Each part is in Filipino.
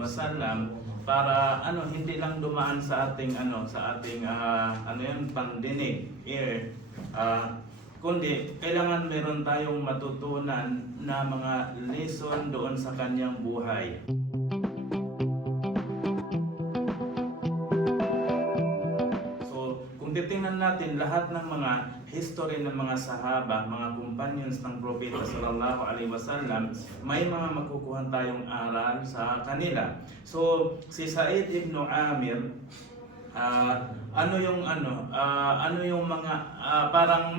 wasallam para hindi lang dumaan sa ating pandinig, ear, kundi kailangan meron tayong matutunan na mga lesson doon sa kanyang buhay. So, kung titingnan natin lahat ng mga history ng mga sahaba, mga companions ng Propeta sallallahu alaihi wasallam, may mga makukuha tayong aral sa kanila. So, si Sa'id ibn Amir, ano yung mga parang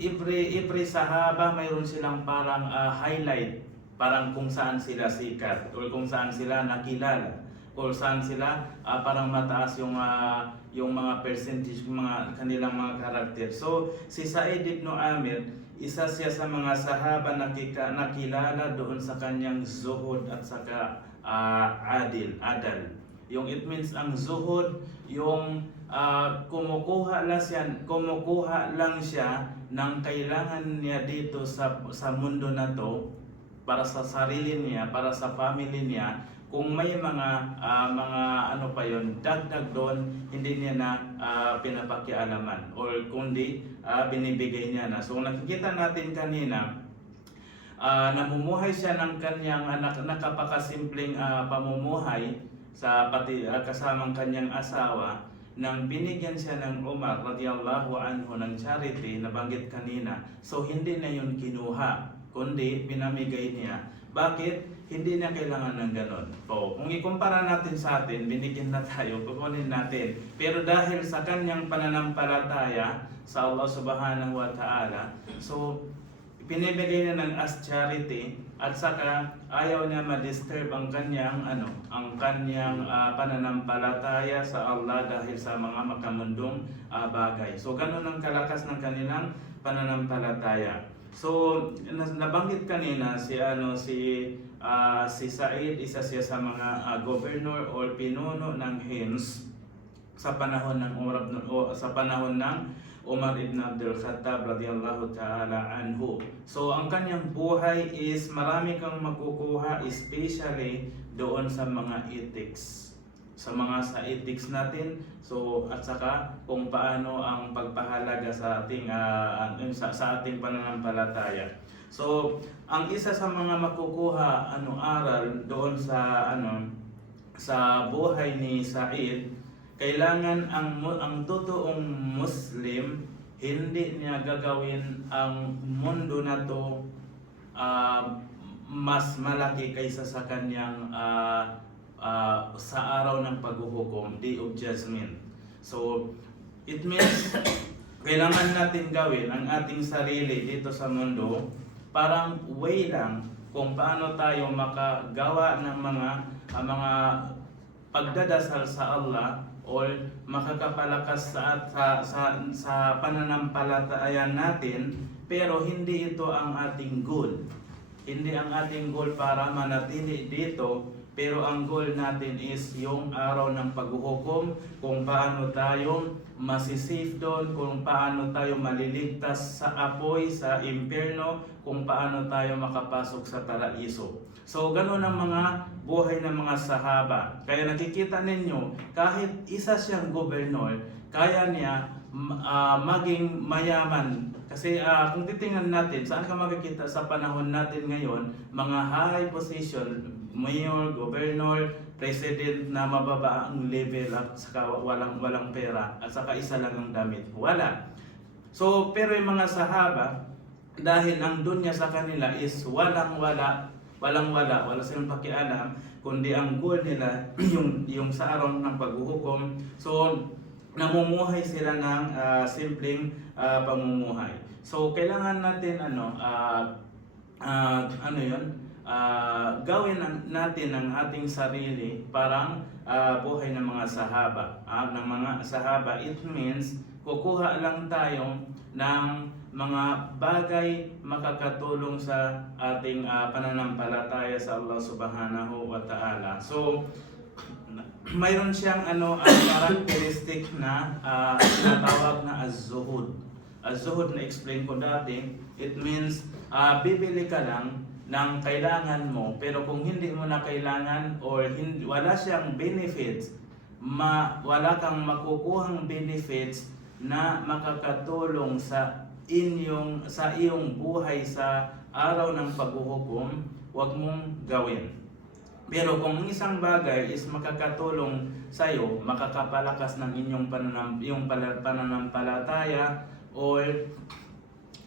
every sahaba mayroon silang parang highlight, parang kung saan sila sikat or kung saan sila nakilala or saan sila parang mataas yung mga percentage, mga kanilang mga karakter. So si Sa'id ibn Amir, isa siya sa mga sahaba na nakilala doon sa kanyang zuhud at saka adal. Yung it means ang zuhud, yung kumukuha lang siya ng kailangan niya dito sa mundo na to para sa sarili niya, para sa family niya. Kung may mga dagdag doon, hindi niya na pinapakialaman or kundi binibigay niya na. So nakikita natin kanina, namumuhay siya ng kanyang nakapakasimpleng pamumuhay sa pati kasamang kanyang asawa, nang binigyan siya ng Umar radiyallahu anhu ng charity na banggit kanina. So hindi na yun kinuha, kundi pinamigay niya. Bakit? Hindi na kailangan ng ganon. So, kung ikumpara natin sa atin, binigyan na tayo, kukunin natin. Pero dahil sa kanyang pananampalataya sa Allah subhanahu wa ta'ala, so pinibigay niya ng as charity, at saka ayaw niya ma-disturb ang kanyang pananampalataya sa Allah dahil sa mga makamundong bagay. So ganun ang kalakas ng kanilang pananampalataya. So nabanggit kanina si Sa'id, isa siya sa mga governor or pinuno ng Hims sa panahon ng Umar ibn Abdul Khattab radiyallahu ta'ala anhu. So ang kanyang buhay is marami kang makukuha, especially doon sa mga ethics. Sa ethics natin, so at saka kung paano ang pagpahalaga sa ating pananampalataya. So ang isa sa mga makukuha aral doon sa buhay ni Sa'id, kailangan ang totoong Muslim hindi niya gagawin ang mundo na to mas malaki kaysa sa kanyang sa araw ng paghuhukom, Day of Judgment. So it means kailangan natin gawin ang ating sarili dito sa mundo, parang way lang kung paano tayo makagawa ng mga pagdadasal sa Allah or makakapalakas sa pananampalataya natin, pero hindi ito ang ating goal. Hindi ang ating goal para manatili dito, pero ang goal natin is yung araw ng paghuhukom, kung paano tayo masisave doon, kung paano tayo maliligtas sa apoy, sa impyerno, kung paano tayo makapasok sa paraiso. So ganun ang mga buhay ng mga sahaba. Kaya nakikita ninyo, kahit isa siyang gobernador, kaya niya maging mayaman. Kasi kung titingnan natin, saan ka makikita sa panahon natin ngayon, mga high position, mayor, gobernador, president na mababa ang level at saka walang pera at saka isa lang ang damit. Wala. So pero yung mga sahaba, dahil ang dunya sa kanila is wala silang pakialam, kundi ang goal nila yung sa araw ng paghuhukom. So namumuhay sila ng simpleng pamumuhay. So kailangan natin gawin natin ang ating sarili parang buhay ng mga sahaba. Ng mga sahaba, it means kukuha lang tayo ng mga bagay makakatulong sa ating pananampalataya sa Allah subhanahu wa ta'ala. So mayroon siyang ang characteristic na tinatawag na az-zuhud. Az-zuhud na explain ko dati, it means bibili ka lang ng kailangan mo, pero kung hindi mo na kailangan or hindi, wala siyang benefits, wala kang makukuhang benefits na makakatulong sa iyong buhay sa araw ng paghuhukom, huwag mong gawin. Pero kung ang isang bagay is makakatulong sa iyo, makakapalakas ng inyong pananampalataya, or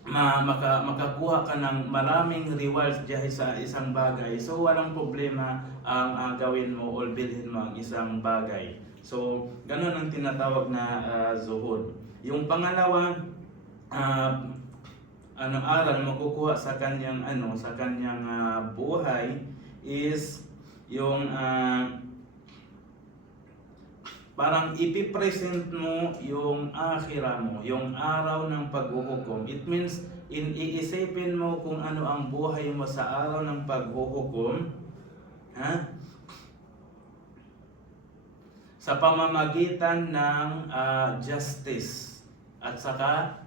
makakuha ka ng maraming rewards dahil sa isang bagay, so walang problema ang gawin mo o bilhin mo ang isang bagay. So ganun ang tinatawag na zuhud. Yung pangalawa, aral makukuha sa kanyang buhay is yung parang ipipresent mo yung akhira mo, yung araw ng paghuhukom. It means, iisipin mo kung ano ang buhay mo sa araw ng paghuhukom, sa pamamagitan ng justice at saka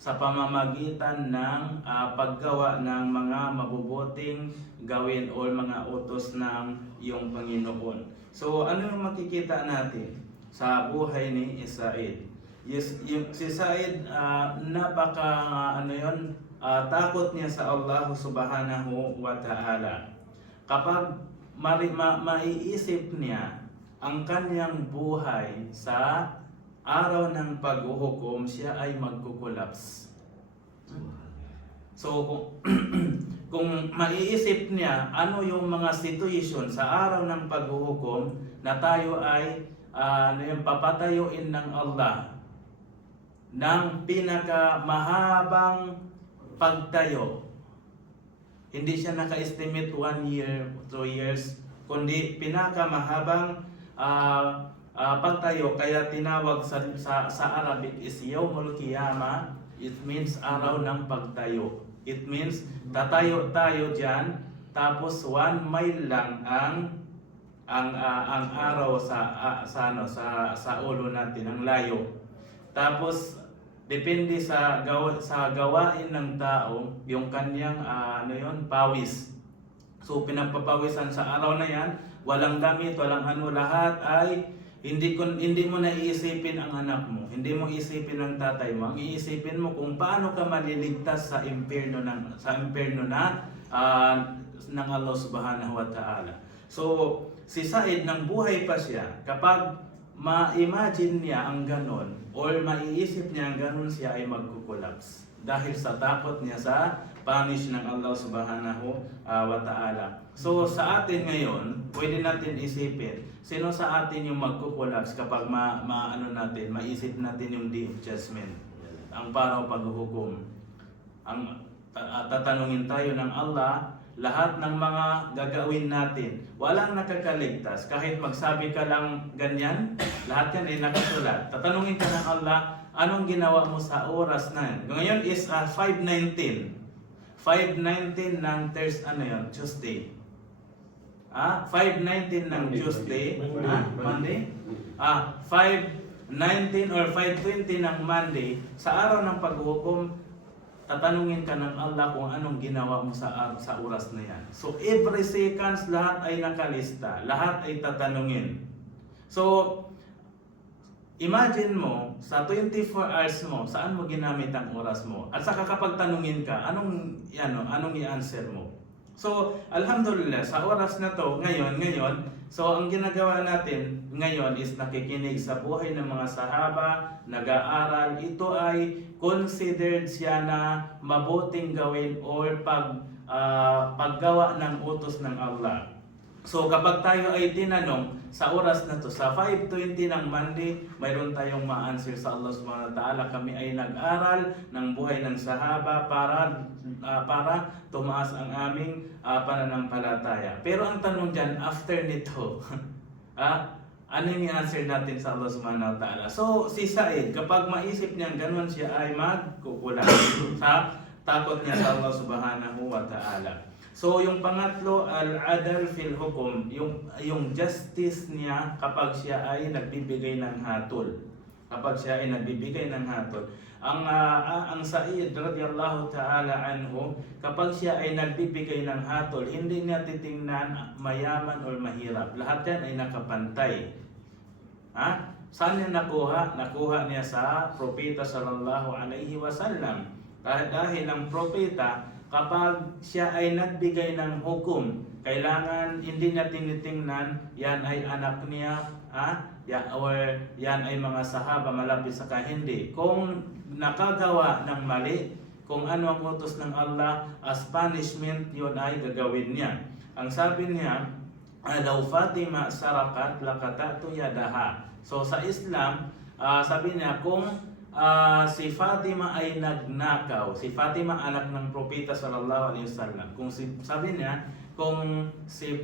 sa pamamagitan ng paggawa ng mga mabubuting gawin o mga utos ng iyong Panginoon. So ano yung makikita natin sa buhay ni Said? Yes, si Said takot niya sa Allah Subhanahu wa Ta'ala. Kapag maiisip niya ang kanyang buhay sa araw ng paghuhukom, siya ay magkukulaps. So kung maiisip niya ano yung mga situation sa araw ng paghuhukom na tayo ay papatayuin ng Allah ng pinakamahabang pagtayo. Hindi siya naka-estimate 1 year, 2 years, kundi pinakamahabang pagtayo, kaya tinawag sa Arabic is Yawmul Qiyamah. It means araw ng pagtayo. It means tatayo tayo diyan, tapos 1 mile lang ang araw sa ulo natin, ang layo. Tapos depende sa gawain ng tao yung kanyang pawis. So pinapapawisan sa araw na yan, walang gamit, walang lahat ay hindi mo na iisipin ang anak mo, hindi mo iisipin ang tatay mo. Ang iisipin mo kung paano ka maliligtas sa impyerno ng Allah Subhanahu wa Ta'ala. So si Said, nang buhay pa siya, kapag ma-imagine niya ang ganon or maiisip niya ang ganon, siya ay magkukulaps dahil sa takot niya sa punish ng Allah Subhanahu wa Ta'ala. So sa atin ngayon, pwede natin isipin, sino sa atin yung magkukulaps kapag maisip natin yung Day of Judgment, ang paraw paghuhukom. Tatanungin tayo ng Allah, lahat ng mga gagawin natin, walang nakakaligtas. Kahit magsabi ka lang ganyan, lahat yan ay nakasulat. Tatanungin ka ng Allah, anong ginawa mo sa oras na yan? Ngayon is 5:19. 5:19 ng Tuesday. 5:19 ng Tuesday, Monday. 5:19 or 5:20 ng Monday, sa araw ng paghuhukom, tatanungin ka ng Allah kung anong ginawa mo sa oras na yan. So every seconds, lahat ay nakalista, lahat ay tatanungin. So imagine mo, sa 24 hours mo, saan mo ginamit ang oras mo? At saka kapag tanungin ka, anong i-answer mo? So, alhamdulillah, sa oras na to, ngayon, so ang ginagawa natin ngayon is nakikinig sa buhay ng mga sahaba, nag-aaral. Ito ay considered siya na mabuting gawin or paggawa ng utos ng Allah. So kapag tayo ay tinanong sa oras na to, sa 5:20 ng Monday, mayroon tayong ma-answer sa Allah Subhanahu wa Ta'ala. Kami ay nag-aral ng buhay ng sahaba para tumaas ang aming pananampalataya. Pero ang tanong dyan, after nito, ano yung answer natin sa Allah Subhanahu wa Ta'ala? So si Said, kapag maisip niya gano'n, siya ay magkukulang sa takot niya sa Allah Subhanahu wa Ta'ala. So yung pangatlo, al-adal fil hukum, yung justice niya kapag siya ay nagbibigay ng hatol. kapag siya ay nagbibigay ng hatol. Ang Sa'id radiyallahu ta'ala anhu, kapag siya ay nagbibigay ng hatol, hindi niya titingnan mayaman o mahirap. Lahat yan ay nakapantay. Saan niya nakuha? Nakuha niya sa propeta sallallahu alaihi wasallam. Dahil ang propeta, kapag siya ay nagbigay ng hukom, kailangan hindi niya tinitingnan yan ay anak niya, or yan ay mga sahaba malapit sa hindi. Kung nakagawa ng mali, kung ano ang utos ng Allah as punishment, yun ay gagawin niya. Ang sabi niya, "Law Fatima sarakat lakatatu yadaha." So sa Islam, sabi niya, kung si Fatima ay nagnakaw, si Fatima anak ng propeta sallallahu alaihi wasallam, sabi niya, kung si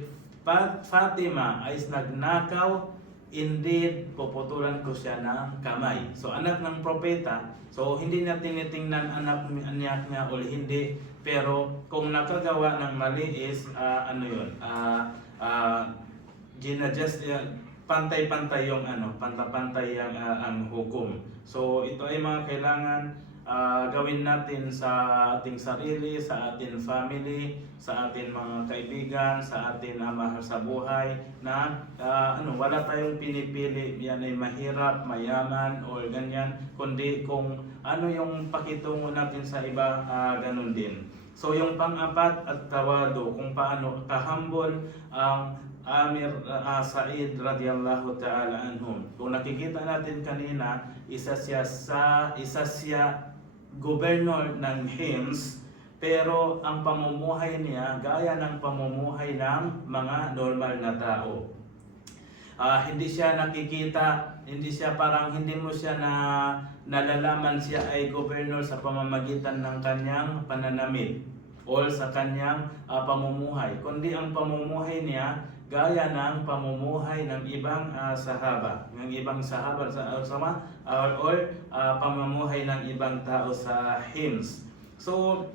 Fatima ay nagnakaw, indeed puputulan ko siya ng kamay. So anak ng propeta, so hindi niya tinitingnan anak niya o hindi, pero kung nakagawa ng mali is pantay-pantay yung pantay-pantay ang hukom. So ito ay mga kailangan gawin natin sa ating sarili, sa ating family, sa ating mga kaibigan, sa ating mahal sa buhay, na wala tayong pinipili yan ay mahirap, mayaman o ganyan, kundi kung ano yung pakitungo natin sa iba, ganun din. So yung pang-apat at tawado, kung paano kahambol ang Amir Sa'id radiyallahu ta'ala anhum. Kung nakikita natin kanina, isa siya gobernador ng Hims, pero ang pamumuhay niya gaya ng pamumuhay ng mga normal na tao. Hindi siya nakikita, hindi mo siya nalalaman siya ay gobernador sa pamamagitan ng kanyang pananamit o sa kanyang pamumuhay, kundi ang pamumuhay niya gaya ng pamumuhay ng ibang sahaba, or pamumuhay ng ibang tao sa Hims. So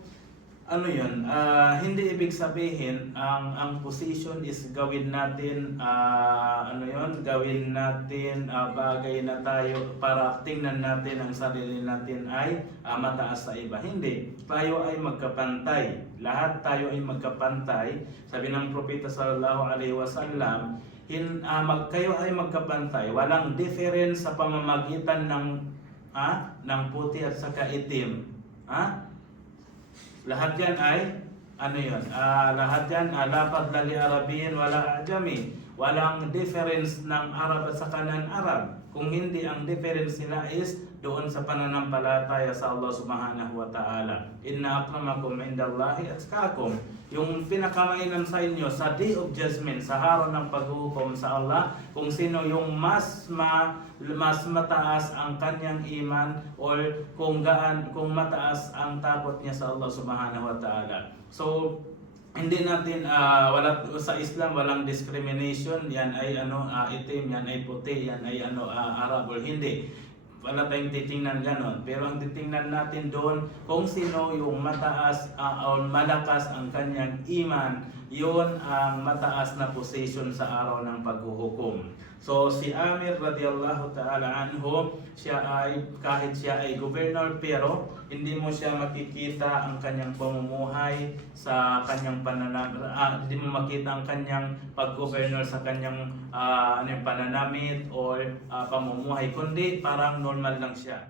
hindi ibig sabihin ang position is gawin natin bagay na tayo para tingnan natin ang sarili natin ay mataas sa iba. Hindi, tayo ay magkapantay. Lahat tayo ay magkapantay. Sabi ng propeta sallallahu alaihi wasallam, kayo ay magkapantay. Walang difference sa pamamagitan ng puti at saka itim. Lahat yan ay lahat yan lapad lali Arabiyin wala ajami. Walang difference ng Arab at saka non-Arab. Kung hindi, ang difference nila is doon sa pananampalataya sa Allah subhanahu wa ta'ala. Inna akramakum indallahi atqakum. Yung pinakamainam sa inyo sa Day of Judgment, sa araw ng paghukom sa Allah, kung sino yung mas mataas ang kanyang iman, or kung mataas ang takot niya sa Allah subhanahu wa ta'ala. So hindi natin sa Islam walang discrimination, yan ay itim, yan ay puti, yan ay Arab or hindi. Wala tayong titingnan ganon. Pero ang titingnan natin doon, kung sino yung mataas o malakas ang kanyang iman, yun ang mataas na position sa araw ng paghuhukom. So si Amir radiyallahu ta'ala anhu, kahit siya ay gobernador, pero hindi mo siya makikita ang kanyang pamumuhay sa kanyang hindi mo makita ang kanyang pag-gobernador sa kanyang pananamit o pamumuhay, kundi parang normal lang siya.